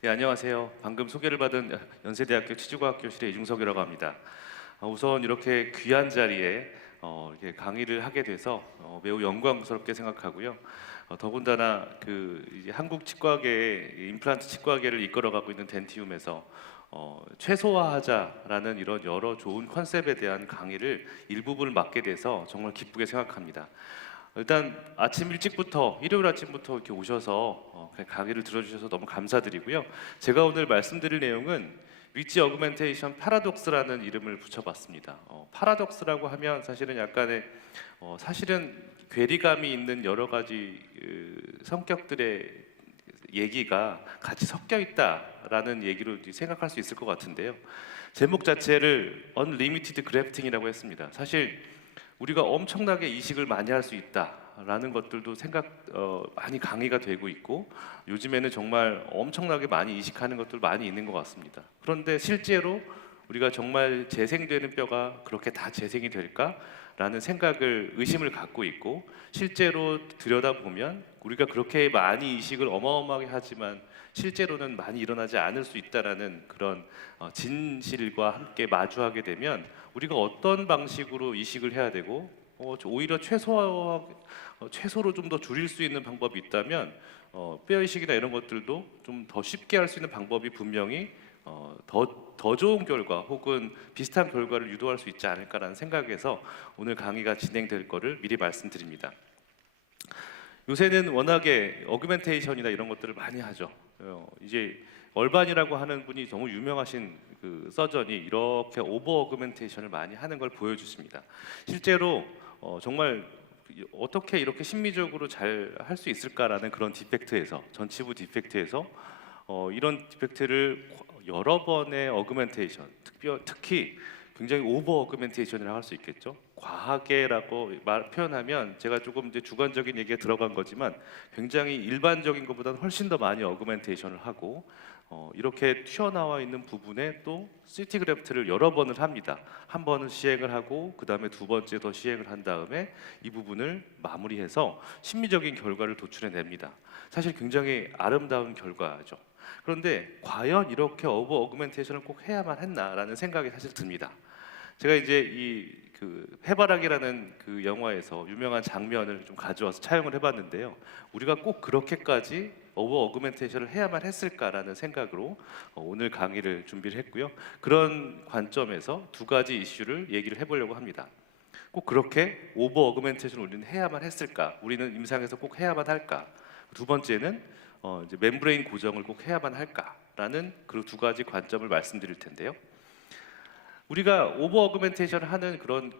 네, 안녕하세요. 방금 소개를 받은 연세대학교 치주과학교실의 이중석이라고 합니다. 우선 이렇게 귀한 자리에 이렇게 강의를 하게 돼서 매우 영광스럽게 생각하고요. 더군다나 이제 한국 치과계의 임플란트 치과계를 이끌어가고 있는 덴티움에서 최소화하자라는 이런 여러 좋은 컨셉에 대한 강의를 일부분을 맡게 돼서 정말 기쁘게 생각합니다. 일단 아침 일찍부터 일요일 아침부터 이렇게 오셔서 그냥 강의를 들어주셔서 너무 감사드리고요. 제가 오늘 말씀드릴 내용은 위치 어그멘테이션 파라독스라는 이름을 붙여봤습니다. 파라독스라고 하면 사실은 약간의 사실은 괴리감이 있는 여러 가지 성격들의 얘기가 같이 섞여 있다라는 얘기로 생각할 수 있을 것 같은데요. 제목 자체를 Unlimited Grafting이라고 했습니다. 사실 우리가 엄청나게 이식을 많이 할 수 있다라는 것들도 많이 강의가 되고 있고, 요즘에는 정말 엄청나게 많이 이식하는 것들 많이 있는 것 같습니다. 그런데 실제로 우리가 정말 재생되는 뼈가 그렇게 다 재생이 될까라는 생각을 의심을 갖고 있고, 실제로 들여다보면 우리가 그렇게 많이 이식을 어마어마하게 하지만 실제로는 많이 일어나지 않을 수 있다라는 그런 진실과 함께 마주하게 되면 우리가 어떤 방식으로 이식을 해야 되고 오히려 최소로 좀 더 줄일 수 있는 방법이 있다면 뼈 이식이나 이런 것들도 좀 더 쉽게 할 수 있는 방법이 분명히 더 좋은 결과 혹은 비슷한 결과를 유도할 수 있지 않을까라는 생각에서 오늘 강의가 진행될 거를 미리 말씀드립니다. 요새는 워낙에 어그멘테이션이나 이런 것들을 많이 하죠. 이제 얼반이라고 하는 분이 너무 유명하신 그 서전이 이렇게 오버 어그멘테이션을 많이 하는 걸 보여주십니다. 실제로 정말 어떻게 이렇게 심미적으로 잘 할 수 있을까라는 그런 디펙트에서 전치부 디펙트에서 이런 디펙트를 여러 번의 어그멘테이션, 특히 굉장히 오버 어그멘테이션이라고 할 수 있겠죠. 과하게라고 표현하면 제가 조금 이제 주관적인 얘기가 들어간 거지만 굉장히 일반적인 것보다는 훨씬 더 많이 어그멘테이션을 하고 이렇게 튀어나와 있는 부분에 또 CT 그래프트를 여러 번을 합니다. 한 번을 시행을 하고 그 다음에 두 번째 더 시행을 한 다음에 이 부분을 마무리해서 심미적인 결과를 도출해냅니다. 사실 굉장히 아름다운 결과죠. 그런데 과연 이렇게 오버 어그멘테이션을 꼭 해야만 했나라는 생각이 사실 듭니다. 제가 이제 해바라기라는 그 영화에서 유명한 장면을 좀 가져와서 차용을 해봤는데요. 우리가 꼭 그렇게까지 오버 어그멘테이션을 해야만 했을까라는 생각으로 오늘 강의를 준비를 했고요. 그런 관점에서 두 가지 이슈를 얘기를 해보려고 합니다. 꼭 그렇게 오버 어그멘테이션을 우리는 해야만 했을까? 우리는 임상에서 꼭 해야만 할까? 두 번째는 이제 멤브레인 고정을 꼭 해야만 할까라는 그 두 가지 관점을 말씀드릴 텐데요. 우리가 오버 어그멘테이션을 하는 그런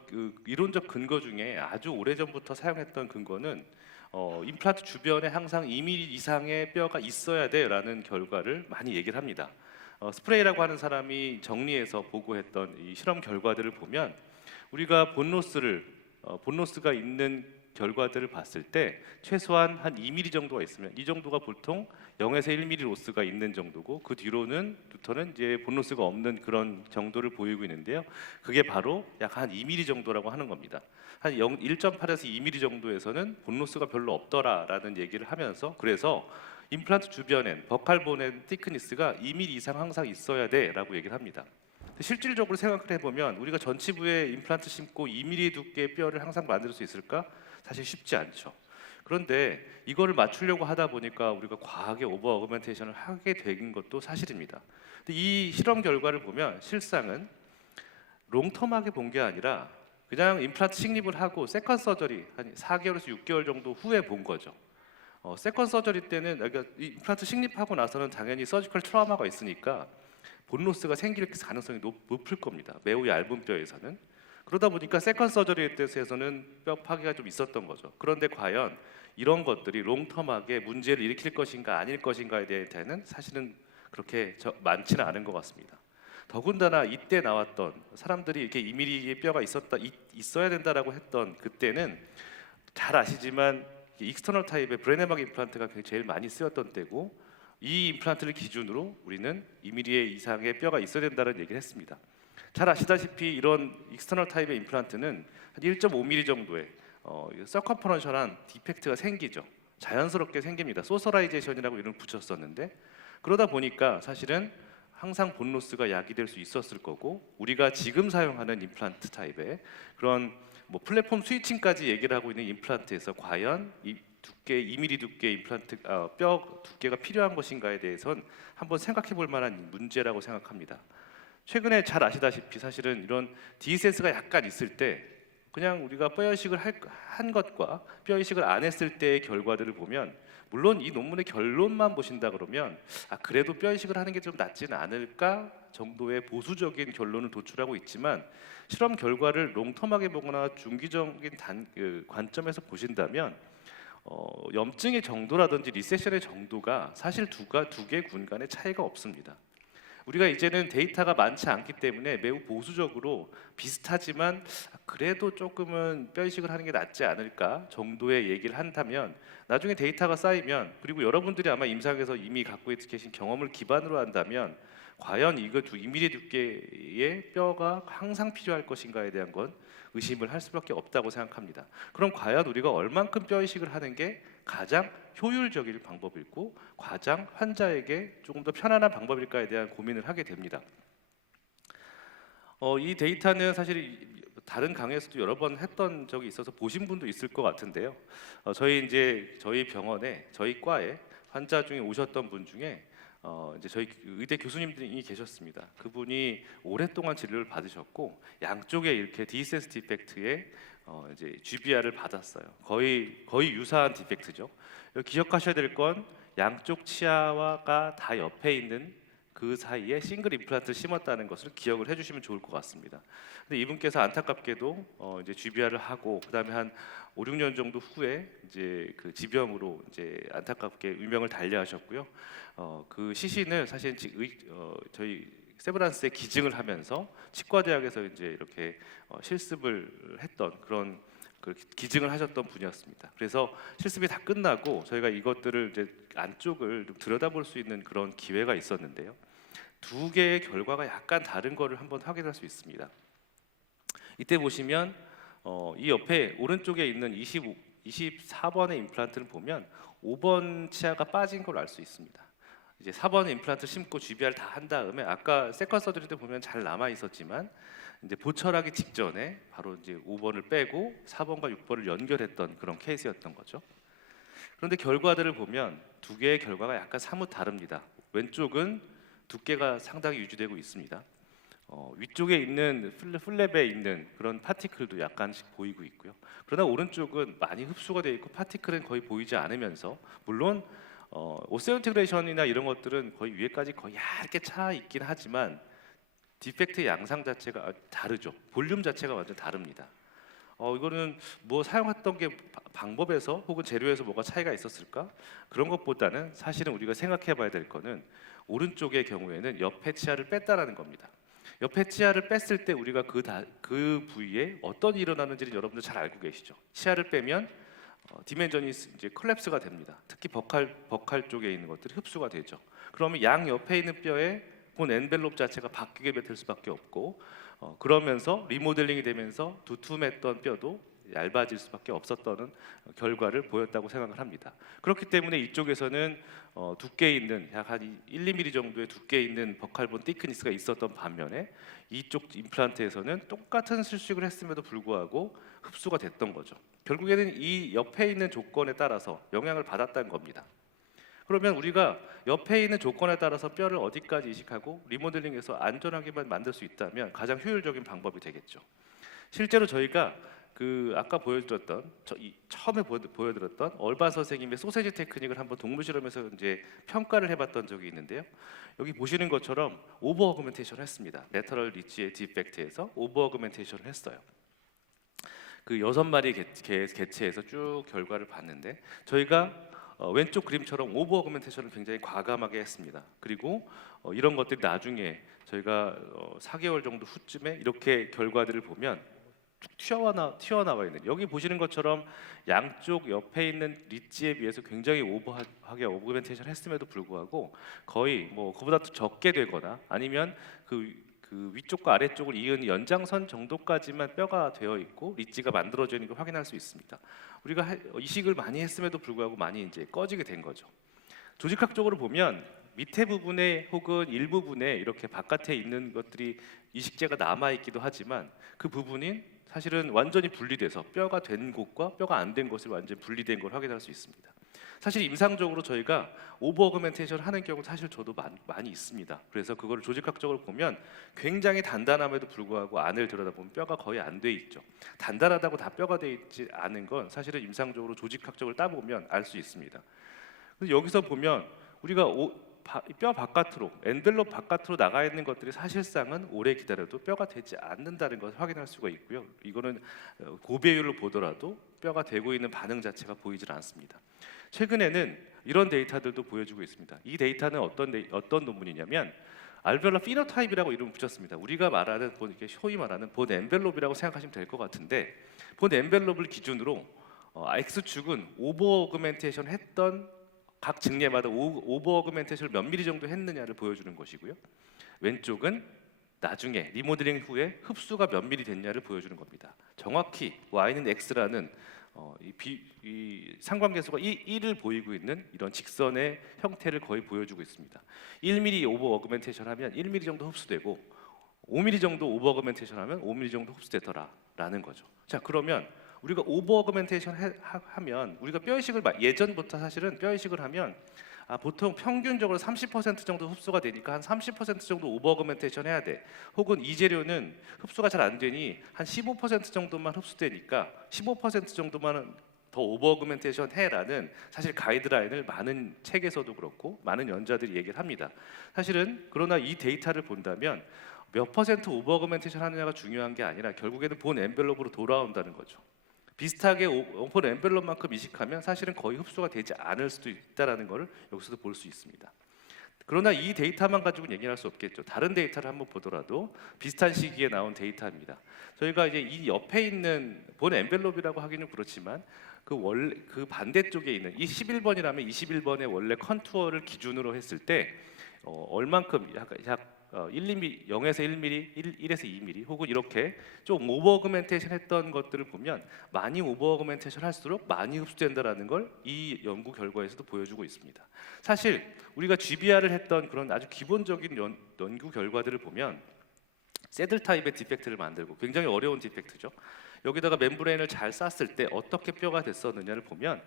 이론적 근거 중에 아주 오래전부터 사용했던 근거는 임플란트 주변에 항상 2mm 이상의 뼈가 있어야 돼라는 결과를 많이 얘기를 합니다. 스프레이라고 하는 사람이 정리해서 보고했던 이 실험 결과들을 보면 우리가 본로스가 있는 결과들을 봤을 때 최소한 한 2mm 정도가 있으면, 이 정도가 보통 0에서 1mm 로스가 있는 정도고, 그 뒤로부터는 이제 본로스가 없는 그런 정도를 보이고 있는데요. 그게 바로 약 한 2mm 정도라고 하는 겁니다. 한 1.8에서 2mm 정도에서는 본로스가 별로 없더라라는 얘기를 하면서, 그래서 임플란트 주변엔 버칼본의 티크니스가 2mm 이상 항상 있어야 돼라고 얘기를 합니다. 실질적으로 생각을 해보면 우리가 전치부에 임플란트 심고 2mm 두께의 뼈를 항상 만들 수 있을까? 사실 쉽지 않죠. 그런데 이거를 맞추려고 하다 보니까 우리가 과하게 오버 어그멘테이션을 하게 된 것도 사실입니다. 근데 이 실험 결과를 보면 실상은 롱텀하게 본 게 아니라 그냥 임플란트 식립을 하고 세컨 서저리 한 4개월에서 6개월 정도 후에 본 거죠. 세컨 서저리 때는, 그러니까 임플란트 식립하고 나서는 당연히 서지컬 트라우마가 있으니까 본로스가 생길 가능성이 높을 겁니다. 매우 얇은 뼈에서는. 그러다 보니까 세컨 서저리에 대해서는 뼈 파괴가 좀 있었던 거죠. 그런데 과연 이런 것들이 롱텀하게 문제를 일으킬 것인가 아닐 것인가에 대해서는 사실은 그렇게 많지는 않은 것 같습니다. 더군다나 이때 나왔던 사람들이 이렇게 2mm의 뼈가 있어야 된다라고 했던 그때는 잘 아시지만 익스터널 타입의 브레네막 임플란트가 제일 많이 쓰였던 때고, 이 임플란트를 기준으로 우리는 2mm 이상의 뼈가 있어야 된다는 얘기를 했습니다. 잘 아시다시피 이런 익스터널 타입의 임플란트는 한 1.5mm 정도의 서컴퍼런셜한 디펙트가 생기죠. 자연스럽게 생깁니다. 소서라이제이션이라고 이름을 붙였었는데 그러다 보니까 사실은 항상 본로스가 야기될 수 있었을 거고, 우리가 지금 사용하는 임플란트 타입의 그런 뭐 플랫폼 스위칭까지 얘기를 하고 있는 임플란트에서 과연 이 두께 2mm 두께 임플란트 뼈 두께가 필요한 것인가에 대해선 한번 생각해 볼 만한 문제라고 생각합니다. 최근에 잘 아시다시피 사실은 이런 디센스가 약간 있을 때 그냥 우리가 뼈 이식을 한 것과 뼈 이식을 안 했을 때의 결과들을 보면, 물론 이 논문의 결론만 보신다 그러면 그래도 뼈 이식을 하는 게 좀 낫지는 않을까 정도의 보수적인 결론을 도출하고 있지만, 실험 결과를 롱텀하게 보거나 중기적인 관점에서 보신다면 염증의 정도라든지 리세션의 정도가 사실 두 개 군 간의 차이가 없습니다. 우리가 이제는 데이터가 많지 않기 때문에 매우 보수적으로 비슷하지만 그래도 조금은 뼈 이식을 하는 게 낫지 않을까 정도의 얘기를 한다면, 나중에 데이터가 쌓이면, 그리고 여러분들이 아마 임상에서 이미 갖고 계신 경험을 기반으로 한다면, 과연 이거 2mm 두께의 뼈가 항상 필요할 것인가에 대한 건 의심을 할 수밖에 없다고 생각합니다. 그럼 과연 우리가 얼만큼 뼈 이식을 하는 게 가장 효율적인 방법일고 가장 환자에게 조금 더 편안한 방법일까에 대한 고민을 하게 됩니다. 이 데이터는 사실 다른 강의에서도 여러 번 했던 적이 있어서 보신 분도 있을 것 같은데요. 저희 병원에, 저희 과에 환자 중에 오셨던 분 중에 이제 저희 의대 교수님들이 계셨습니다. 그분이 오랫동안 진료를 받으셨고 양쪽에 이렇게 디센스 디펙트에 이제 GBR을 받았어요. 거의 유사한 디펙트죠. 기억하셔야 될 건 양쪽 치아가 다 옆에 있는 그 사이에 싱글 임플란트를 심었다는 것을 기억을 해주시면 좋을 것 같습니다. 근데 이분께서 안타깝게도 이제 GBR을 하고 그다음에 한 5, 6년 정도 후에 이제 그 지병으로 이제 안타깝게 유명을 달리하셨고요. 그 시신을 사실 저희 세브란스에 기증을 하면서 치과대학에서 이제 이렇게 실습을 했던 그런 기증을 하셨던 분이었습니다. 그래서 실습이 다 끝나고 저희가 이것들을 이제 안쪽을 좀 들여다볼 수 있는 그런 기회가 있었는데요. 두 개의 결과가 약간 다른 거를 한번 확인할 수 있습니다. 이때 보시면 이 옆에 오른쪽에 있는 24번의 임플란트를 보면 5번 치아가 빠진 걸 알 수 있습니다. 이제 4번 임플란트 심고 GBR 다 한 다음에 아까 세컨 서저리 때 보면 잘 남아 있었지만 이제 보철하기 직전에 바로 이제 5번을 빼고 4번과 6번을 연결했던 그런 케이스였던 거죠. 그런데 결과들을 보면 두 개의 결과가 약간 사뭇 다릅니다. 왼쪽은 두께가 상당히 유지되고 있습니다. 위쪽에 있는 플랩에 있는 그런 파티클도 약간씩 보이고 있고요. 그러나 오른쪽은 많이 흡수가 되어 있고 파티클은 거의 보이지 않으면서, 물론 오세오인테그레이션이나 이런 것들은 거의 위에까지 거의 얇게 차 있긴 하지만 디펙트의 양상 자체가 다르죠. 볼륨 자체가 완전 다릅니다. 이거는 뭐 사용했던 게 방법에서 혹은 재료에서 뭐가 차이가 있었을까? 그런 것보다는 사실은 우리가 생각해 봐야 될 거는 오른쪽의 경우에는 옆에 치아를 뺐다라는 겁니다. 옆에 치아를 뺐을 때 우리가 그 부위에 어떤 일이 일어나는지를 여러분들 잘 알고 계시죠. 치아를 빼면 디멘전이 이제 콜랩스가 됩니다. 특히 버칼 쪽에 있는 것들이 흡수가 되죠. 그러면 양 옆에 있는 뼈에 본 엔벨롭 자체가 바뀌게 될 수밖에 없고, 그러면서 리모델링이 되면서 두툼했던 뼈도 얇아질 수밖에 없었던 결과를 보였다고 생각을 합니다. 그렇기 때문에 이쪽에서는 두께 있는 약 한 1, 2mm 정도의 두께 있는 버칼본 티크니스가 있었던 반면에 이쪽 임플란트에서는 똑같은 실식을 했음에도 불구하고 흡수가 됐던 거죠. 결국에는 이 옆에 있는 조건에 따라서 영향을 받았다는 겁니다. 그러면 우리가 옆에 있는 조건에 따라서 뼈를 어디까지 이식하고 리모델링해서 안전하게만 만들 수 있다면 가장 효율적인 방법이 되겠죠. 실제로 저희가 아까 처음에 보여드렸던 얼반 선생님의 소세지 테크닉을 한번 동물 실험에서 이제 평가를 해봤던 적이 있는데요. 여기 보시는 것처럼 오버 어그멘테이션을 했습니다. 레터럴 리치의 디펙트에서 오버 어그멘테이션을 했어요. 그 6마리 개체에서 쭉 결과를 봤는데 저희가 왼쪽 그림처럼 오버 어그멘테이션을 굉장히 과감하게 했습니다. 그리고 이런 것들이 나중에 저희가 4개월 정도 후쯤에 이렇게 결과들을 보면 쭉 튀어나와 있는, 여기 보시는 것처럼 양쪽 옆에 있는 리치에 비해서 굉장히 오버하게 어그멘테이션 했음에도 불구하고 거의 뭐 그보다 더 적게 되거나 아니면 그 위쪽과 아래쪽을 이은 연장선 정도까지만 뼈가 되어 있고 리치가 만들어져 있는 걸 확인할 수 있습니다. 우리가 이식을 많이 했음에도 불구하고 많이 이제 꺼지게 된 거죠. 조직학적으로 보면 밑에 부분에 혹은 일부분에 이렇게 바깥에 있는 것들이 이식제가 남아 있기도 하지만 그 부분이 사실은 완전히 분리돼서 뼈가 된 곳과 뼈가 안 된 것을 완전히 분리된 걸 확인할 수 있습니다. 사실 임상적으로 저희가 오버 어그멘테이션 하는 경우 사실 저도 많이 있습니다. 그래서 그거를 조직학적으로 보면 굉장히 단단함에도 불구하고 안을 들여다보면 뼈가 거의 안 돼 있죠. 단단하다고 다 뼈가 돼 있지 않은 건 사실은 임상적으로 조직학적으로 따보면 알 수 있습니다. 그래서 여기서 보면 우리가 뼈 바깥으로 엔벨롭 바깥으로 나가 있는 것들이 사실상은 오래 기다려도 뼈가 되지 않는다는 것을 확인할 수가 있고요. 이거는 고배율로 보더라도 뼈가 되고 있는 반응 자체가 보이질 않습니다. 최근에는 이런 데이터들도 보여주고 있습니다. 이 데이터는 어떤 논문이냐면 알베올라 피노타입이라고 이름을 붙였습니다. 우리가 말하는 이렇게 소위 말하는 본 엔벨롭이라고 생각하시면 될 것 같은데 본 엔벨롭을 기준으로 X축은 오버 어그멘테이션 했던 각 증례마다 오버 어그멘테이션을 몇 미리 정도 했느냐를 보여주는 것이고요. 왼쪽은 나중에 리모델링 후에 흡수가 몇 미리 됐냐를 보여주는 겁니다. 정확히 Y는 X라는 이 상관계수가 1을 보이고 있는 이런 직선의 형태를 거의 보여주고 있습니다. 1mm 오버 어그멘테이션 하면 1mm 정도 흡수되고 5mm 정도 오버 어그멘테이션 하면 5mm 정도 흡수되더라라는 거죠. 자, 그러면 우리가 오버 어그멘테이션 하면 우리가 뼈이식을 예전부터 사실은 뼈이식을 하면 보통 평균적으로 30% 정도 흡수가 되니까 한 30% 정도 오버 어그멘테이션 해야 돼. 혹은 이 재료는 흡수가 잘 안 되니 한 15% 정도만 흡수되니까 15% 정도만 더 오버 어그멘테이션 해라는 사실 가이드라인을 많은 책에서도 그렇고 많은 연자들이 얘기를 합니다. 사실은 그러나 이 데이터를 본다면 몇 퍼센트 오버 어그멘테이션 하느냐가 중요한 게 아니라 결국에는 본 엔벨롭으로 돌아온다는 거죠. 비슷하게 본 엔벨롭만큼 이식하면 사실은 거의 흡수가 되지 않을 수도 있다는 것을 여기서도 볼 수 있습니다. 그러나 이 데이터만 가지고는 얘기할 수 없겠죠. 다른 데이터를 한번 보더라도 비슷한 시기에 나온 데이터입니다. 저희가 이제 이 옆에 있는 본 엔벨롭이라고 하기는 그렇지만 그 반대쪽에 있는 이 11번이라면 21번의 원래 컨투어를 기준으로 했을 때 얼만큼 약 1, 2mm, 0에서 1mm, 1에서 2mm 혹은 이렇게 좀 오버 어그멘테이션 했던 것들을 보면 많이 오버 어그멘테이션 할수록 많이 흡수된다라는 걸 이 연구 결과에서도 보여주고 있습니다. 사실 우리가 GBR을 했던 그런 아주 기본적인 연구 결과들을 보면 새들 타입의 디펙트를 만들고 굉장히 어려운 디펙트죠. 여기다가 멤브레인을 잘 쌌을 때 어떻게 뼈가 됐었느냐를 보면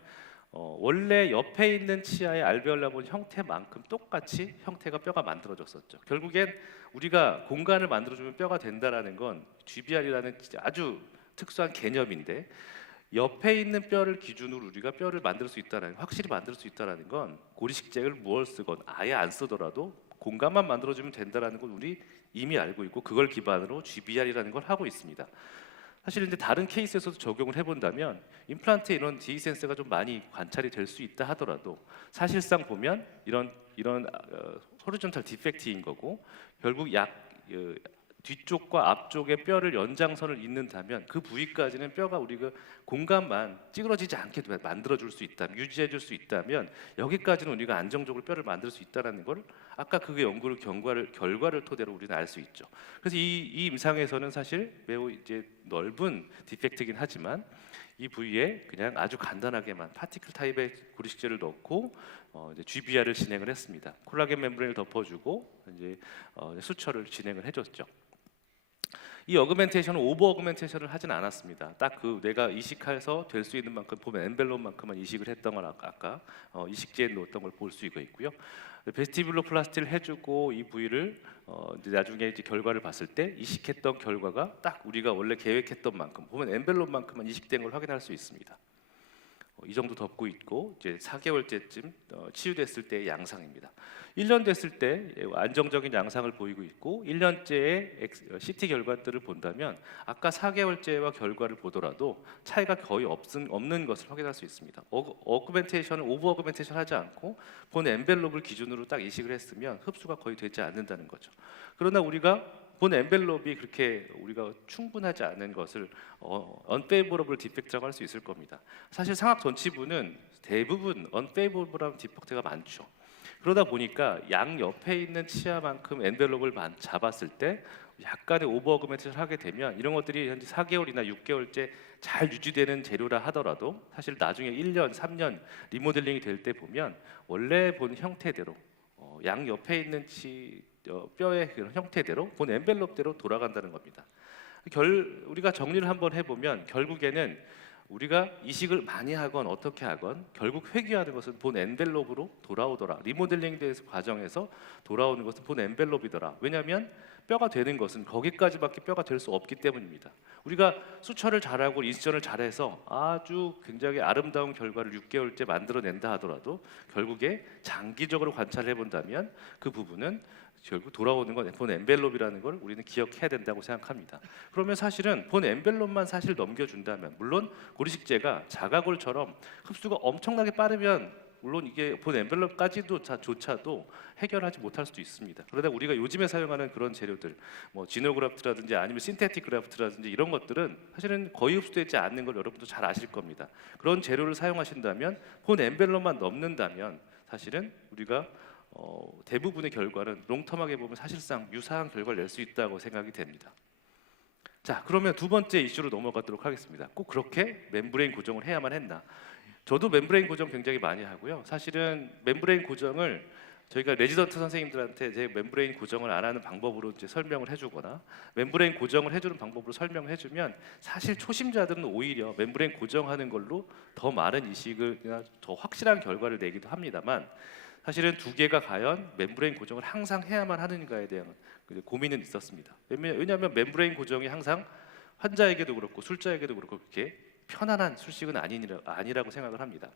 원래 옆에 있는 치아의 알베올라 본 형태만큼 똑같이 형태가 뼈가 만들어졌었죠. 결국엔 우리가 공간을 만들어주면 뼈가 된다라는 건 GBR이라는 아주 특수한 개념인데 옆에 있는 뼈를 기준으로 우리가 뼈를 만들 수 있다는 확실히 만들 수 있다라는 건 고리식잭을 무얼 쓰건 아예 안 쓰더라도 공간만 만들어주면 된다라는 걸 우리 이미 알고 있고 그걸 기반으로 GBR이라는 걸 하고 있습니다. 사실 근데 다른 케이스에서도 적용을 해본다면 임플란트에 이런 DE 센서가 좀 많이 관찰이 될 수 있다 하더라도 사실상 보면 이런 호리존탈 디펙트인 거고 결국 뒤쪽과 앞쪽의 뼈를 연장선을 잇는다면 그 부위까지는 뼈가 우리가 공간만 찌그러지지 않게 만들어줄 수 있다면 유지해줄 수 있다면 여기까지는 우리가 안정적으로 뼈를 만들 수 있다는 걸 아까 그 연구를 결과를 토대로 우리는 알 수 있죠. 그래서 이 임상에서는 사실 매우 이제 넓은 디펙트이긴 하지만 이 부위에 그냥 아주 간단하게만 파티클 타입의 고리식제를 넣고 이제 GBR을 진행을 했습니다. 콜라겐 멤브레인을 덮어주고 이제 수처를 진행을 해줬죠. 이 어그멘테이션은 오버 어그멘테이션을 하진 않았습니다. 딱 그 내가 이식해서 될 수 있는 만큼 보면 엔벨롭만큼만 이식을 했던 걸 아까 이식제에 넣었던 걸 볼 수 있고요. 베스티뷸러 플라스티를 해주고 이 부위를 이제 나중에 이제 결과를 봤을 때 이식했던 결과가 딱 우리가 원래 계획했던 만큼 보면 엔벨롭만큼만 이식된 걸 확인할 수 있습니다. 이 정도 덮고 있고 이제 4개월째쯤 치유됐을 때의 양상입니다. 1년 됐을 때 안정적인 양상을 보이고 있고 1년째의 CT 결과들을 본다면 아까 4개월째와 결과를 보더라도 차이가 거의 없는 것을 확인할 수 있습니다. 어그멘테이션을 오버 어그멘테이션 하지 않고 본 엔벨롭을 기준으로 딱 이식을 했으면 흡수가 거의 되지 않는다는 거죠. 그러나 우리가 본 엔벨롭이 그렇게 우리가 충분하지 않은 것을 unfavorable defect라고 할 수 있을 겁니다. 사실 상악 전치부는 대부분 unfavorable한 디펙트가 많죠. 그러다 보니까 양 옆에 있는 치아만큼 엔벨롭을 잡았을 때 약간의 오버 어그멘테이션을 하게 되면 이런 것들이 현재 4개월이나 6개월째 잘 유지되는 재료라 하더라도 사실 나중에 1년, 3년 리모델링이 될 때 보면 원래 본 형태대로 양 옆에 있는 뼈의 그런 형태대로 본 엔벨롭대로 돌아간다는 겁니다. 우리가 정리를 한번 해보면 결국에는 우리가 이식을 많이 하건 어떻게 하건 결국 회귀하는 것은 본 엔벨롭으로 돌아오더라. 리모델링 과정에서 돌아오는 것은 본 엔벨롭이더라. 왜냐하면 뼈가 되는 것은 거기까지밖에 뼈가 될 수 없기 때문입니다. 우리가 수처를 잘하고 인시전을 잘해서 아주 굉장히 아름다운 결과를 6개월째 만들어낸다 하더라도 결국에 장기적으로 관찰해 본다면 그 부분은 결국 돌아오는 건 본 엔벨롭이라는 걸 우리는 기억해야 된다고 생각합니다. 그러면 사실은 본 엔벨롭만 사실 넘겨준다면, 물론 고리식제가 자가골처럼 흡수가 엄청나게 빠르면 물론 이게 본 엔벨롭까지조차도 해결하지 못할 수도 있습니다. 그러다 우리가 요즘에 사용하는 그런 재료들, 뭐 지노그라프트라든지 아니면 신테틱 그라프트라든지 이런 것들은 사실은 거의 흡수되지 않는 걸 여러분도 잘 아실 겁니다. 그런 재료를 사용하신다면 본 엔벨롭만 넘는다면 사실은 우리가 대부분의 결과는 롱텀하게 보면 사실상 유사한 결과를 낼 수 있다고 생각이 됩니다. 자, 그러면 두 번째 이슈로 넘어가도록 하겠습니다. 꼭 그렇게 멤브레인 고정을 해야만 했나? 저도 멤브레인 고정 굉장히 많이 하고요. 사실은 멤브레인 고정을 저희가 레지던트 선생님들한테 제 멤브레인 고정을 안 하는 방법으로 이제 설명을 해주거나 멤브레인 고정을 해주는 방법으로 설명을 해주면 사실 초심자들은 오히려 멤브레인 고정하는 걸로 더 많은 이식을 더 확실한 결과를 내기도 합니다만 사실은 두 개가 과연 멤브레인 고정을 항상 해야만 하는가에 대한 고민은 있었습니다. 왜냐하면 멤브레인 고정이 항상 환자에게도 그렇고 술자에게도 그렇고 그렇게 편안한 술식은 아니라고 생각을 합니다.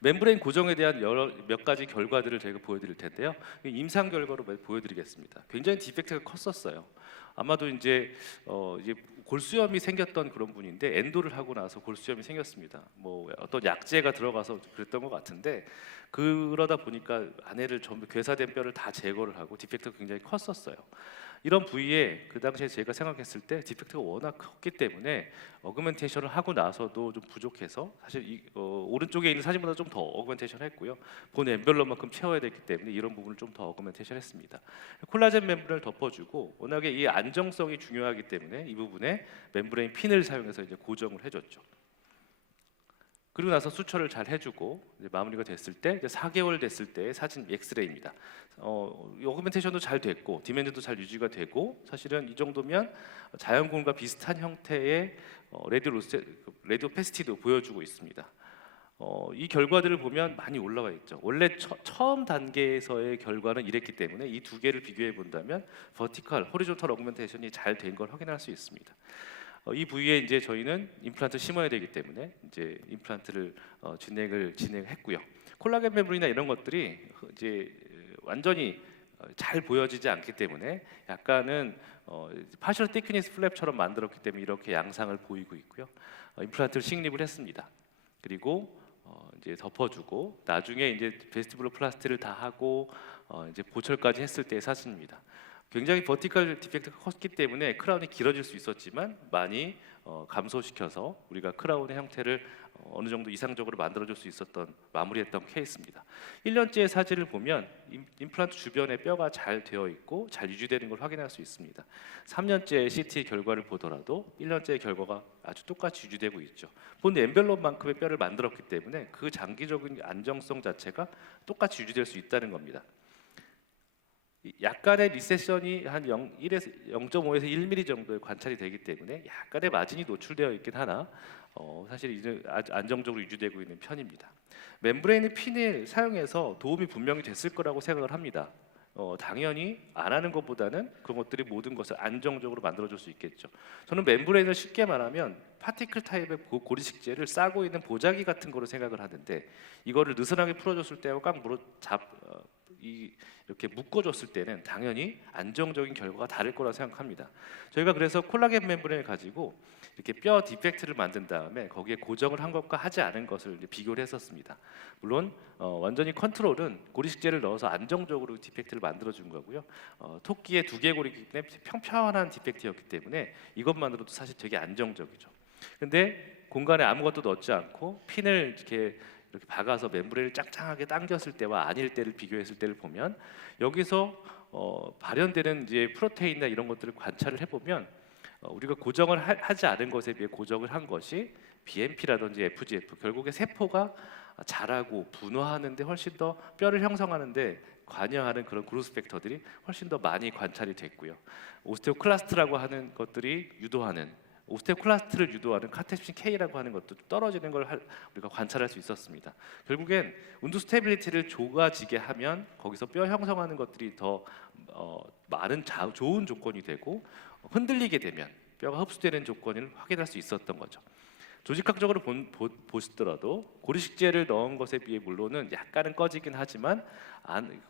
멤브레인 고정에 대한 몇 가지 결과들을 제가 보여드릴 텐데요. 임상 결과로 보여드리겠습니다. 굉장히 디펙트가 컸었어요. 아마도 이제 골수염이 생겼던 그런 분인데 엔도를 하고 나서 골수염이 생겼습니다. 뭐 어떤 약재가 들어가서 그랬던 것 같은데 그러다 보니까 안에를 전부 괴사된 뼈를 다 제거를 하고 디펙트가 굉장히 컸었어요. 이런 부위에 그 당시에 제가 생각했을 때 디펙트가 워낙 컸기 때문에 어그멘테이션을 하고 나서도 좀 부족해서 사실 오른쪽에 있는 사진보다 좀 더 어그멘테이션을 했고요. 본 엔벨롭만큼 채워야 됐기 때문에 이런 부분을 좀 더 어그멘테이션 했습니다. 콜라겐 멤브레인을 덮어주고 워낙에 이 안정성이 중요하기 때문에 이 부분에 멤브레인 핀을 사용해서 이제 고정을 해줬죠. 그리고 나서 수처를 잘 해주고 이제 마무리가 됐을 때 이제 4개월 됐을 때의 사진 엑스레이입니다. 어그멘테이션도 잘 됐고 디멘전도 잘 유지가 되고 사실은 이 정도면 자연골과 비슷한 형태의 레디오 패시티도 보여주고 있습니다. 이 결과들을 보면 많이 올라와 있죠. 원래 처음 단계에서의 결과는 이랬기 때문에 이 두 개를 비교해 본다면 버티컬, 호리존털 어그멘테이션이 잘 된 걸 확인할 수 있습니다. 이 부위에 이제 저희는 임플란트 심어야 되기 때문에 이제 임플란트를 진행했고요. 콜라겐 멤브레인이나 이런 것들이 이제 완전히 잘 보여지지 않기 때문에 약간은 파셜 티크니스 플랩처럼 만들었기 때문에 이렇게 양상을 보이고 있고요. 임플란트를 식립을 했습니다. 그리고 이제 덮어주고 나중에 이제 베스티블러 플라스티를 다 하고 이제 보철까지 했을 때의 사진입니다. 굉장히 버티컬 디펙트가 컸기 때문에 크라운이 길어질 수 있었지만 많이 감소시켜서 우리가 크라운의 형태를 어느 정도 이상적으로 만들어줄 수 있었던 마무리했던 케이스입니다. 1년째의 사진을 보면 임플란트 주변에 뼈가 잘 되어 있고 잘 유지되는 걸 확인할 수 있습니다. 3년째 CT 결과를 보더라도 1년째의 결과가 아주 똑같이 유지되고 있죠. 본 엔벨롭만큼의 뼈를 만들었기 때문에 그 장기적인 안정성 자체가 똑같이 유지될 수 있다는 겁니다. 약간의 리세션이 한 0.5에서 1mm 정도의 관찰이 되기 때문에 약간의 마진이 노출되어 있긴 하나 사실 이제 아주 안정적으로 유지되고 있는 편입니다. 멤브레인의 핀을 사용해서 도움이 분명히 됐을 거라고 생각을 합니다. 당연히 안 하는 것보다는 그런 것들이 모든 것을 안정적으로 만들어줄 수 있겠죠. 저는 멤브레인을 쉽게 말하면 파티클 타입의 고리식제를 싸고 있는 보자기 같은 거로 생각을 하는데 이거를 느슨하게 풀어줬을 때하고 꽉 이렇게 묶어줬을 때는 당연히 안정적인 결과가 다를 거라 생각합니다. 저희가 그래서 콜라겐 멤브레인을 가지고 이렇게 뼈 디펙트를 만든 다음에 거기에 고정을 한 것과 하지 않은 것을 비교를 했었습니다. 물론 완전히 컨트롤은 고리식제를 넣어서 안정적으로 디펙트를 만들어준 거고요. 토끼의 두개골이기 때문에 평평한 디펙트였기 때문에 이것만으로도 사실 되게 안정적이죠. 근데 공간에 아무것도 넣지 않고 핀을 이렇게 박아서 멤브레인을 짱짱하게 당겼을 때와 아닐 때를 비교했을 때를 보면 여기서 발현되는 이제 프로테인이나 이런 것들을 관찰을 해보면 우리가 고정을 하지 않은 것에 비해 고정을 한 것이 BMP라든지 FGF 결국에 세포가 자라고 분화하는데 훨씬 더 뼈를 형성하는데 관여하는 그런 그로스 팩터들이 훨씬 더 많이 관찰이 됐고요. 오스테오클라스트라고 하는 것들이 유도하는 오스테오클라스트를 유도하는 카테신 K라고 하는 것도 좀 떨어지는 걸 우리가 관찰할 수 있었습니다. 결국엔 운두 스테빌리티를 좋아지게 하면 거기서 뼈 형성하는 것들이 더 많은 좋은 조건이 되고 흔들리게 되면 뼈가 흡수되는 조건을 확인할 수 있었던 거죠. 조직학적으로 보시더라도 고리식재를 넣은 것에 비해 물론은 약간은 꺼지긴 하지만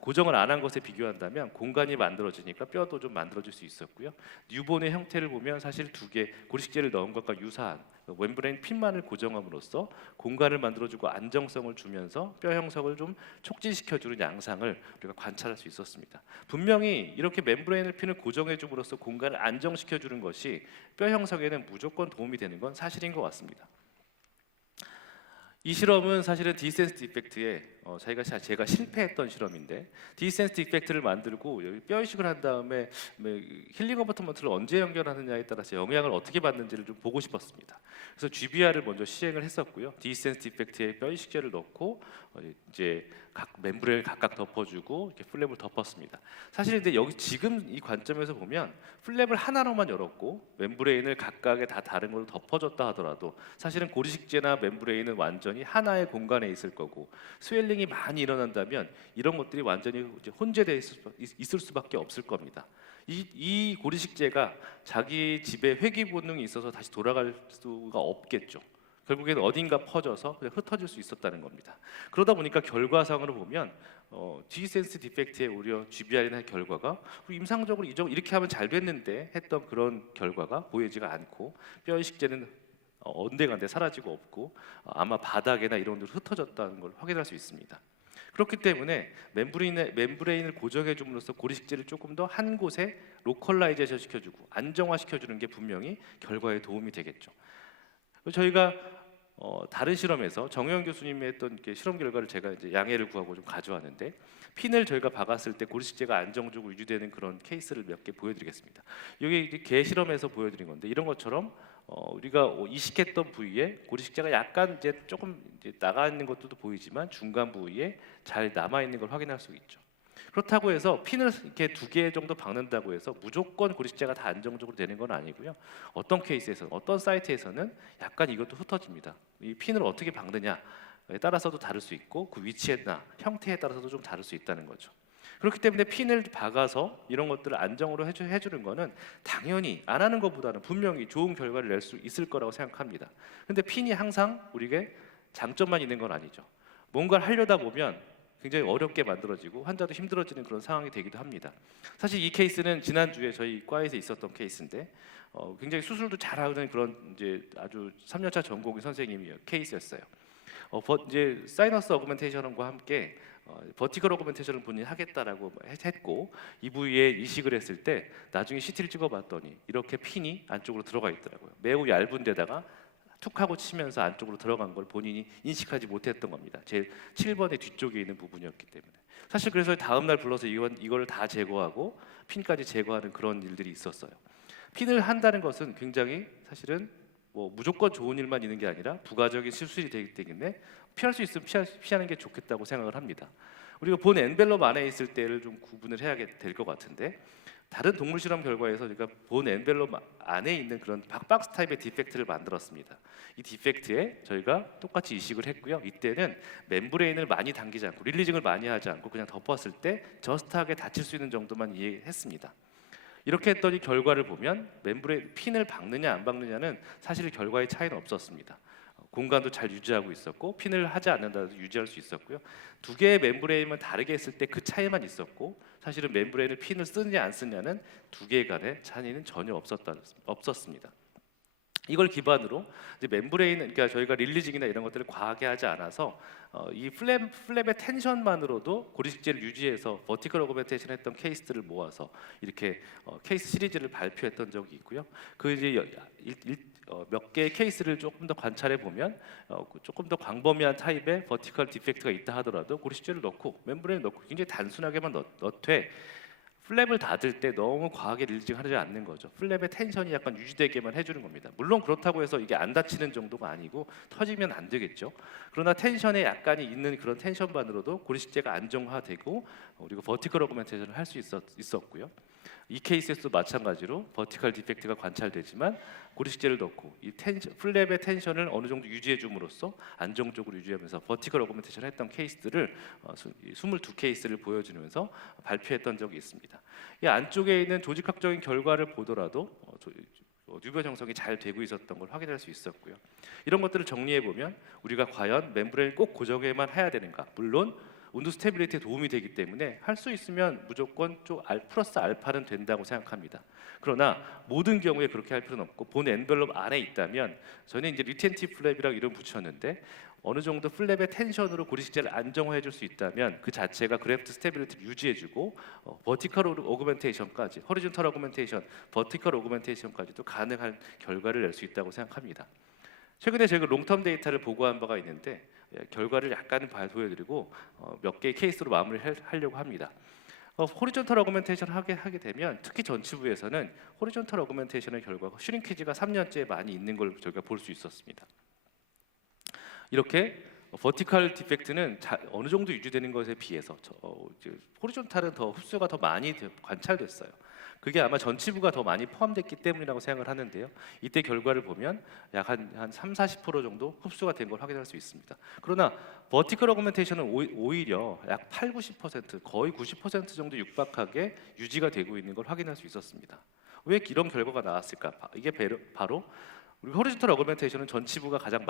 고정을 안 한 것에 비교한다면 공간이 만들어지니까 뼈도 좀 만들어질 수 있었고요. 뉴본의 형태를 보면 사실 두 개 고리식재를 넣은 것과 유사한 멤브레인 핀만을 고정함으로써 공간을 만들어주고 안정성을 주면서 뼈 형성을 좀 촉진시켜주는 양상을 우리가 관찰할 수 있었습니다. 분명히 이렇게 멤브레인을 핀을 고정해줌으로써 공간을 안정시켜주는 것이 뼈 형성에는 무조건 도움이 되는 건 사실인 것 같습니다. 이 실험은 사실은 디센스 디펙트에 제가 실패했던 실험인데 디센스 디펙트를 만들고 여기 뼈 이식을 한 다음에 힐링 어버트먼트를 언제 연결하느냐에 따라서 영향을 어떻게 받는지를 좀 보고 싶었습니다. 그래서 GBR을 먼저 시행을 했었고요. 디센스 디펙트에 뼈 이식제를 넣고 이제 각 멤브레인을 각각 덮어주고 이렇게 플랩을 덮었습니다. 사실 근데 여기 지금 이 관점에서 보면 플랩을 하나로만 열었고 멤브레인을 각각의 다 다른 걸로 덮어줬다 하더라도 사실은 고리식재나 멤브레인은 완전히 하나의 공간에 있을 거고 스웰링이 많이 일어난다면 이런 것들이 완전히 이제 혼재되어 있을 수밖에 없을 겁니다. 이 고리식재가 자기 집에 회귀 본능이 있어서 다시 돌아갈 수가 없겠죠. 결국에는 어딘가 퍼져서 그냥 흩어질 수 있었다는 겁니다. 그러다 보니까 결과상으로 보면 디센스 디펙트의 오히려 GBR이나 결과가 임상적으로 이렇게 하면 잘 됐는데 했던 그런 결과가 보이지가 않고 뼈 이식제는 언데간데 사라지고 없고 아마 바닥이나 이런 데로 흩어졌다는 걸 확인할 수 있습니다. 그렇기 때문에 멤브레인을 고정해 줌으로써 고리식재를 조금 더 한 곳에 로컬라이제이션 시켜주고 안정화 시켜주는 게 분명히 결과에 도움이 되겠죠. 저희가 다른 실험에서 정혜원 교수님이 했던 실험 결과를 제가 이제 양해를 구하고 좀 가져왔는데 핀을 저희가 박았을 때 고리식재가 안정적으로 유지되는 그런 케이스를 몇 개 보여드리겠습니다. 여기 개 실험에서 보여드린 건데 이런 것처럼 우리가 이식했던 부위에 고리식재가 약간 이제 조금 이제 나가 있는 것도 보이지만 중간 부위에 잘 남아 있는 걸 확인할 수 있죠. 그렇다고 해서 핀을 이렇게 2개 정도 박는다고 해서 무조건 고리식재가 다 안정적으로 되는 건 아니고요. 어떤 케이스에서는 어떤 사이트에서는 약간 이것도 흩어집니다. 이 핀을 어떻게 박느냐에 따라서도 다를 수 있고 그 위치나 형태에 따라서도 좀 다를 수 있다는 거죠. 그렇기 때문에 핀을 박아서 이런 것들을 안정으로 해주는 거는 당연히 안 하는 것보다는 분명히 좋은 결과를 낼 수 있을 거라고 생각합니다. 근데 핀이 항상 우리에게 장점만 있는 건 아니죠. 뭔가를 하려다 보면 굉장히 어렵게 만들어지고 환자도 힘들어지는 그런 상황이 되기도 합니다. 사실 이 케이스는 지난주에 저희 과에서 있었던 케이스인데 굉장히 수술도 잘하는 그런 이제 아주 3년차 전공의 선생님이 케이스였어요. 이제 사이너스 어그멘테이션과 함께 버티컬 어그멘테이션을 본인이 하겠다라고 했고 이 부위에 이식을 했을 때 나중에 CT를 찍어봤더니 이렇게 핀이 안쪽으로 들어가 있더라고요. 매우 얇은 데다가 툭 하고 치면서 안쪽으로 들어간 걸 본인이 인식하지 못했던 겁니다. 제 7번의 뒤쪽에 있는 부분이었기 때문에. 사실 그래서 다음 날 불러서 이걸 다 제거하고 핀까지 제거하는 그런 일들이 있었어요. 핀을 한다는 것은 굉장히 사실은 무조건 좋은 일만 있는 게 아니라 부가적인 실수들이 되기 때문에 피할 수 있으면 피하는 게 좋겠다고 생각을 합니다. 우리가 본 엔벨롭 안에 있을 때를 좀 구분을 해야 될 것 같은데 다른 동물 실험 결과에서 우리가 본 엔벨롭 안에 있는 그런 박스 타입의 디펙트를 만들었습니다. 이 디펙트에 저희가 똑같이 이식을 했고요. 이때는 멤브레인을 많이 당기지 않고 릴리징을 많이 하지 않고 그냥 덮었을 때 저스트하게 닫힐 수 있는 정도만 이해했습니다. 이렇게 했더니 결과를 보면 멤브레인 핀을 박느냐 안 박느냐는 사실 결과의 차이는 없었습니다. 공간도 잘 유지하고 있었고 핀을 하지 않는다도 유지할 수 있었고요. 2개의 멤브레인은 다르게 했을 때 그 차이만 있었고 사실은 멤브레인을 핀을 쓰느냐 안 쓰느냐는 2개 간의 차이는 전혀 없었습니다. 이걸 기반으로 이제 멤브레인, 그러니까 저희가 릴리징이나 이런 것들을 과하게 하지 않아서 이 플랩의 텐션만으로도 고리식재를 유지해서 버티컬 어그멘테이션 했던 케이스들을 모아서 이렇게 케이스 시리즈를 발표했던 적이 있고요. 그 이제 몇 개의 케이스를 조금 더 관찰해 보면 조금 더 광범위한 타입의 버티컬 디펙트가 있다 하더라도 고리식재를 넣고 멤브레인을 넣고 굉장히 단순하게만 넣되 플랩을 닫을 때 너무 과하게 릴징하지 않는 거죠. 플랩의 텐션이 약간 유지되게만 해주는 겁니다. 물론 그렇다고 해서 이게 안 닫히는 정도가 아니고 터지면 안 되겠죠. 그러나 텐션에 약간이 있는 그런 텐션만으로도 고리식재가 안정화되고 우리가 버티컬 어그멘테이션을 할 수 있었고요. 이 케이스에서도 마찬가지로 버티컬 디펙트가 관찰되지만 고리식재를 넣고 이 플랩의 텐션을 어느 정도 유지해 줌으로써 안정적으로 유지하면서 버티컬 어그멘테이션을 했던 케이스들을 22케이스를 보여주면서 발표했던 적이 있습니다. 이 안쪽에 있는 조직학적인 결과를 보더라도 뉴변 형성이 잘 되고 있었던 걸 확인할 수 있었고요. 이런 것들을 정리해 보면 우리가 과연 멤브레인을 꼭 고정해만 해야 되는가? 물론 운동 스테빌리티에 도움이 되기 때문에 할 수 있으면 무조건 플러스 알파는 된다고 생각합니다. 그러나 모든 경우에 그렇게 할 필요는 없고 본 엔벨롭 안에 있다면 저는 이제 리텐티브 플랩이라고 이름 붙였는데 어느 정도 플랩의 텐션으로 고리식재를 안정화해 줄 수 있다면 그 자체가 그래프트 스테빌리티를 유지해주고 버티컬 오그멘테이션까지 허리존털 오그멘테이션, 버티컬 오그멘테이션까지도 가능한 결과를 낼 수 있다고 생각합니다. 최근에 저희가 롱텀 데이터를 보고한 바가 있는데 결과를 약간 보여드리고 몇 개의 케이스로 마무리하려고 합니다. 호리존털 어그멘테이션을 하게 되면 특히 전치부에서는 호리존털 어그멘테이션의 결과가 슈링키지가 3년째 많이 있는 걸 저희가 볼 수 있었습니다. 이렇게 버티컬 디펙트는 어느 정도 유지되는 것에 비해서 호리존탈은 더 흡수가 더 많이 관찰됐어요. 그게 아마 전치부가 더 많이 포함됐기 때문이라고 생각을 하는데요. 이때 결과를 보면 약 한 30-40% 정도 흡수가 된 걸 확인할 수 있습니다. 그러나 버티컬 어그멘테이션은 오히려 약 80-90% 거의 90% 정도 육박하게 유지가 되고 있는 걸 확인할 수 있었습니다. 왜 이런 결과가 나왔을까? 이게 바로 우리 호리존털 어그멘테이션은 전치부가 가장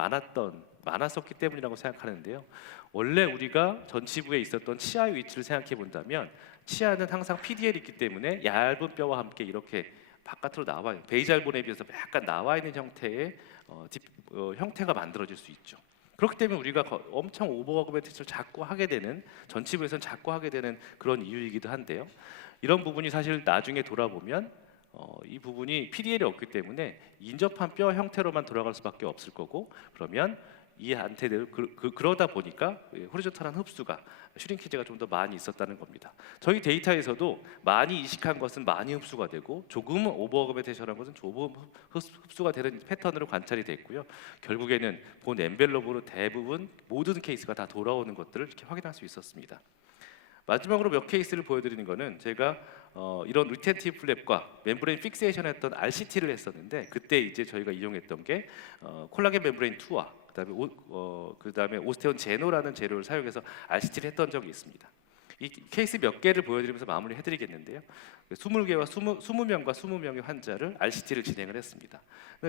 많았었기 때문이라고 생각하는데요. 원래 우리가 전치부에 있었던 치아의 위치를 생각해 본다면 치아는 항상 PDL이 있기 때문에 얇은 뼈와 함께 이렇게 바깥으로 나와요. 베이잘 본에 비해서 약간 나와 있는 형태의 형태가 만들어질 수 있죠. 그렇기 때문에 우리가 엄청 오버 어그멘테이션을 자꾸 하게 되는 전치부에서는 자꾸 하게 되는 그런 이유이기도 한데요. 이런 부분이 사실 나중에 돌아보면 이 부분이 PDL이 없기 때문에 인접한 뼈 형태로만 돌아갈 수밖에 없을 거고 그러면 이 한테들 그러다 보니까 호리존탈한 흡수가 슈링키지가 좀 더 많이 있었다는 겁니다. 저희 데이터에서도 많이 이식한 것은 많이 흡수가 되고 조금 오버 어그멘테이션한 것은 조금 흡수가 되는 패턴으로 관찰이 됐고요. 결국에는 본 엔벨롭으로 대부분 모든 케이스가 다 돌아오는 것들을 이렇게 확인할 수 있었습니다. 마지막으로 몇 케이스를 보여드리는 거는 제가 이런 리텐티브 플랩과 멤브레인 픽세이션 했던 RCT를 했었는데 그때 이제 저희가 이용했던 게 콜라겐 멤브레인 2와 그다음에 오스테온 제노라는 재료를 사용해서 RCT를 했던 적이 있습니다. 이 케이스 몇 개를 보여드리면서 마무리해드리겠는데요. 20개와 20명과 20명의 환자를 RCT를 진행을 했습니다.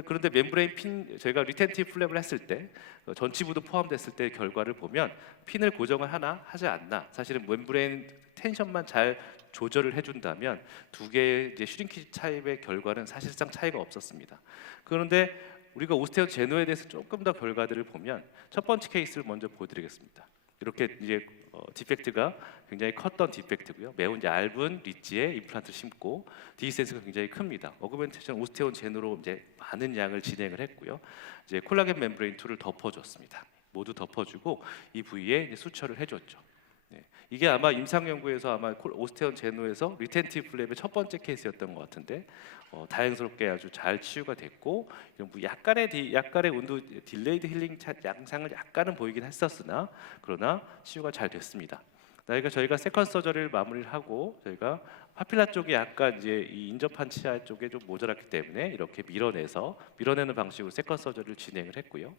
그런데 멤브레인 핀 저희가 리텐티브 플랩을 했을 때 전치부도 포함됐을 때 결과를 보면 핀을 고정을 하나 하지 않나 사실은 멤브레인 텐션만 잘 조절을 해준다면 두 개의 이제 슈링키지 타입의 결과는 사실상 차이가 없었습니다. 그런데 우리가 오스테온 제노에 대해서 조금 더 결과들을 보면 첫 번째 케이스를 먼저 보여드리겠습니다. 이렇게 이제 디펙트가 굉장히 컸던 디펙트고요. 매우 얇은 리지에 임플란트를 심고 디센스가 굉장히 큽니다. 어그멘테이션 오스테온 제노로 이제 많은 양을 진행을 했고요. 이제 콜라겐 멤브레인 2를 덮어줬습니다. 모두 덮어주고 이 부위에 이제 수처를 해줬죠. 네. 이게 아마 임상 연구에서 아마 오스테온 제노에서 리텐티브 플랩의 첫 번째 케이스였던 것 같은데 다행스럽게 아주 잘 치유가 됐고 이런 약간의 운동 딜레이드 힐링 양상을 약간은 보이긴 했었으나 그러나 치유가 잘 됐습니다. 저희가 세컨 서저리를 마무리를 하고 저희가 파필라 쪽에 약간 이제 이 인접한 치아 쪽에 좀 모자랐기 때문에 이렇게 밀어내는 방식으로 세컨 서저리를 진행을 했고요.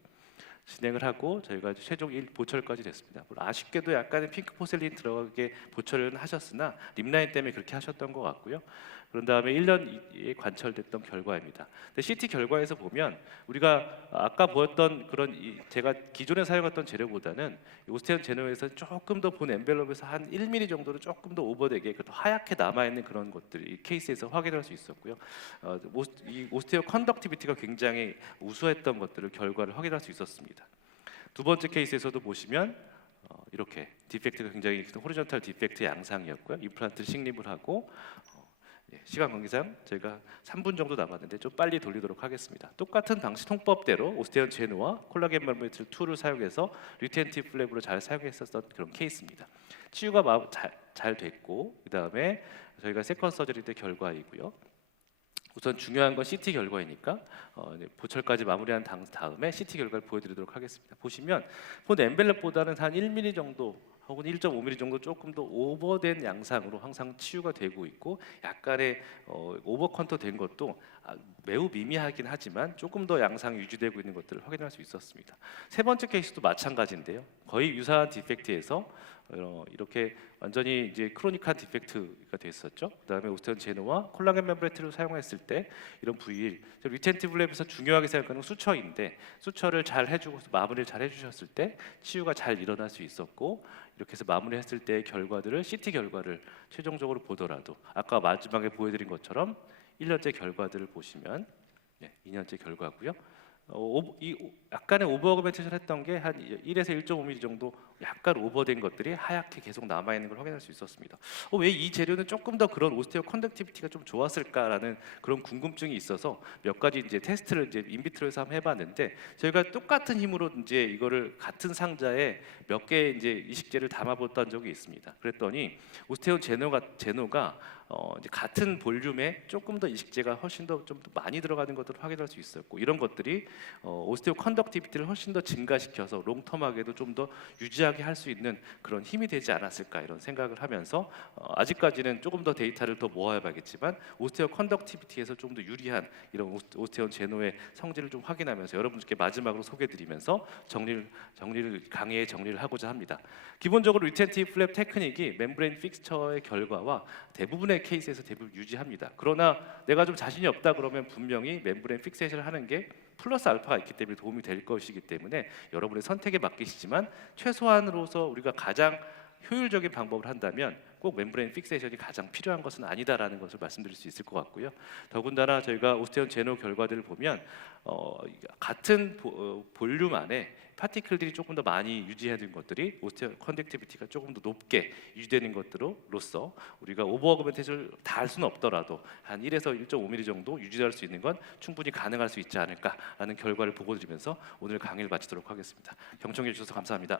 진행을 하고 저희가 최종 보철까지 됐습니다. 아쉽게도 약간의 핑크 포셀린 들어가게 보철은 하셨으나 립라인 때문에 그렇게 하셨던 것 같고요. 그런 다음에 1년에 관찰됐던 결과입니다. 근데 CT 결과에서 보면 우리가 아까 보였던 그런 제가 기존에 사용했던 재료보다는 오스테온 제노에서 조금 더 본 엔벨롭에서 한 1mm 정도로 조금 더 오버되게 하얗게 남아 있는 그런 것들이 이 케이스에서 확인할 수 있었고요. 이 오스테오 컨덕티비티가 굉장히 우수했던 것들을 결과를 확인할 수 있었습니다. 두 번째 케이스에서도 보시면 이렇게 디펙트가 굉장히 호리존탈 디펙트 양상이었고요. 임플란트를 식립을 하고 시간 관계상 저희가 3분 정도 남았는데 좀 빨리 돌리도록 하겠습니다. 똑같은 방식 통법대로 오스테온 제노와 콜라겐 말모네이트 2를 사용해서 리텐티브 플랩으로 잘 사용했었던 그런 케이스입니다. 치유가 잘 됐고 그다음에 저희가 세컨 서저리 때 결과이고요. 우선 중요한 건 CT 결과이니까 보철까지 마무리한 다음에 CT 결과를 보여드리도록 하겠습니다. 보시면 본 엔벨럽보다는 한 1mm 정도 혹은 1.5mm 정도 조금 더 오버된 양상으로 항상 치유가 되고 있고 약간의 오버 컨터 된 것도 매우 미미하긴 하지만 조금 더 양상이 유지되고 있는 것들을 확인할 수 있었습니다. 세 번째 케이스도 마찬가지인데요. 거의 유사한 디펙트에서 이렇게 완전히 이제 크로닉한 디펙트가 됐었죠. 그다음에 오스테온 제노와 콜라겐 멤브레이트를 사용했을 때 이런 부위 리텐티브 랩에서 중요하게 생각하는 수처인데 수처를 잘 해주고 마무리를 잘 해주셨을 때 치유가 잘 일어날 수 있었고 이렇게 해서 마무리했을 때의 결과들을 CT 결과를 최종적으로 보더라도 아까 마지막에 보여드린 것처럼 1년째 결과들을 보시면 2년째 결과고요. 약간의 오버 어그멘테이션 했던 게 한 1에서 1.5mm 정도 약간 오버된 것들이 하얗게 계속 남아 있는 걸 확인할 수 있었습니다. 왜 이 재료는 조금 더 그런 오스테오 컨덕티비티가 좀 좋았을까라는 그런 궁금증이 있어서 몇 가지 이제 테스트를 이제 인비트로에서 한번 해봤는데 저희가 똑같은 힘으로 이제 이거를 같은 상자에 몇 개 이제 이식제를 담아봤던 적이 있습니다. 그랬더니 오스테온 제노가 이제 같은 볼륨에 조금 더 이식제가 훨씬 더 좀 많이 들어가는 것들을 확인할 수 있었고 이런 것들이 오스테오 컨덕티비티를 훨씬 더 증가시켜서 롱텀하게도 좀 더 유지하게 할 수 있는 그런 힘이 되지 않았을까 이런 생각을 하면서 아직까지는 조금 더 데이터를 더 모아야겠지만 오스테오 컨덕티비티에서 좀 더 유리한 이런 오스테온 제노의 성질을 좀 확인하면서 여러분들께 마지막으로 소개드리면서 강의의 정리를 하고자 합니다. 기본적으로 리텐티브 플랩 테크닉이 멤브레인 픽스처의 결과와 대부분의 케이스에서 대부분 유지합니다. 그러나 내가 좀 자신이 없다 그러면 분명히 멤브레인 픽세이션을 하는 게 플러스 알파가 있기 때문에 도움이 될 것이기 때문에 여러분의 선택에 맡기시지만 최소한으로서 우리가 가장 효율적인 방법을 한다면 꼭 멤브레인 픽세이션이 가장 필요한 것은 아니다라는 것을 말씀드릴 수 있을 것 같고요. 더군다나 저희가 오스테온 제노 결과들을 보면 같은 볼륨 안에 파티클들이 조금 더 많이 유지되는 것들이 오스테온 컨덕티비티가 조금 더 높게 유지되는 것으로서 우리가 오버 어그멘테이션을 다 할 수는 없더라도 한 1에서 1.5mm 정도 유지할 수 있는 건 충분히 가능할 수 있지 않을까라는 결과를 보고 드리면서 오늘 강의를 마치도록 하겠습니다. 경청해 주셔서 감사합니다.